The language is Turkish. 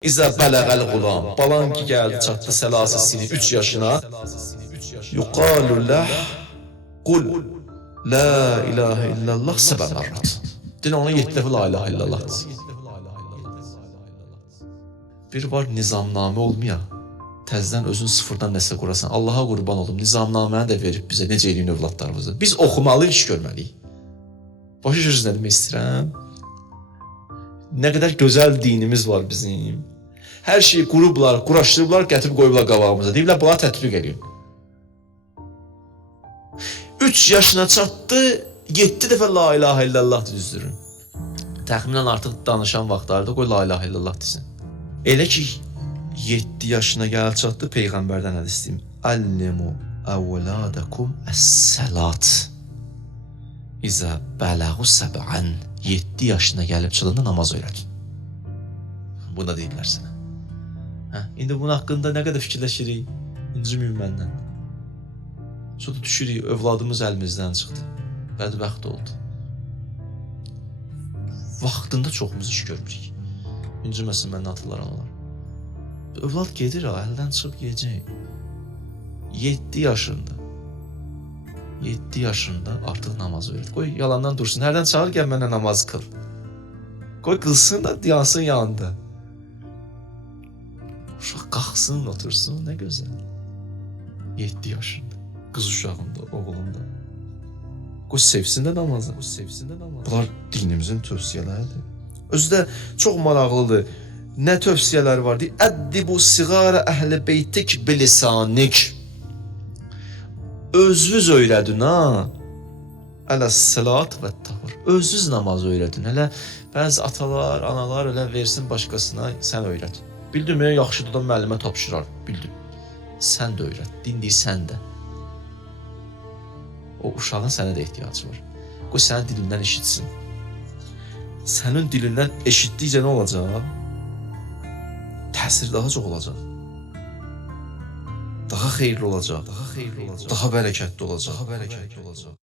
İzə bələğəl qulam, balan ki gəldi çatdı səlasəsini 3 yaşına. Yuqalu ləh qul la ilahe illallah səbə mərrat. Din ona 7 dəfə la ilahe illallah. Bir var nizamnamə olmaya. Təzədən özün sıfırdan nəsə qurasan. Allaha qurban olum. Nizamnaməni də verib bizə necə eləyin övladlarımızı. Biz oxumalıyıq, iş görməliyik. Başa düşürsünüz nə demək istəyirəm? Nə qədər gözəl dinimiz var bizim. Hər şeyi qurublar, quraşdırıblar, gətirib qoyublar qabağımıza. Deyiblər, buna tətbiq edin. 3 yaşına çatdı, 7 dəfə la ilahe illallah düzdürün. Təxminən artıq danışan vaxtlarda qoy la ilahe illallah desin. Elə ki 7 yaşına gəl çatdı peyğəmbərdən hədis istəyim. Allimu əvladakum əs-salat. İzə bələğu səb'an 7 yaşına gəlib çılında namaz öyrədin. Bu da deyirlər sənə. Hə, indi bunun haqqında nə qədər fikirləşirik? İnciməyin məndən. Sonra düşürük, övladımız əlimizdən çıxdı. Bədbəxt oldu. Vaxtında çoxumuz iş görmürük. İnciməsin məndən atırlar analar. Övlad gedir əldən çıxıb gedəcək. 7 yaşında 7 yaşında artıq namaz öyrət. Qoy yalandan dursun. Hərdən çağır gəl mənə namaz qıl. Qoy qılsın da yansın yanında. Uşaq qalxsın, otursun, nə gözəl. 7 yaşında. Qız uşağında, oğlunda. Qoy sevsin də namazı. Qoy sevsin də namazı. Bunlar dinimizin tövsiyələridir. Özü də çox maraqlıdır. Nə tövsiyələr var? Deyir, "Əddibu siğara əhli beytik bilisanik." Özünüz öyrədin ha. Ələ salat və tahur. Özünüz namaz öyrədin. Hələ bəzi atalar, analar elə versin başqasına, sən öyrət. Bildin mi? Yaxşıdır da müəllimə tapşırar. Bildim. Sən də öyrət. Dindir sən də. O uşağın sənə də ehtiyacı var. Qoy sənin dilindən eşitsin. Sənin dilindən eşitdikcə nə olacaq? Təsir daha çox olacaq. Daha xeyirli olacaq. Daha xeyirli olacaq. Daha bərəkətli olacaq. Daha bərəkətli olacaq.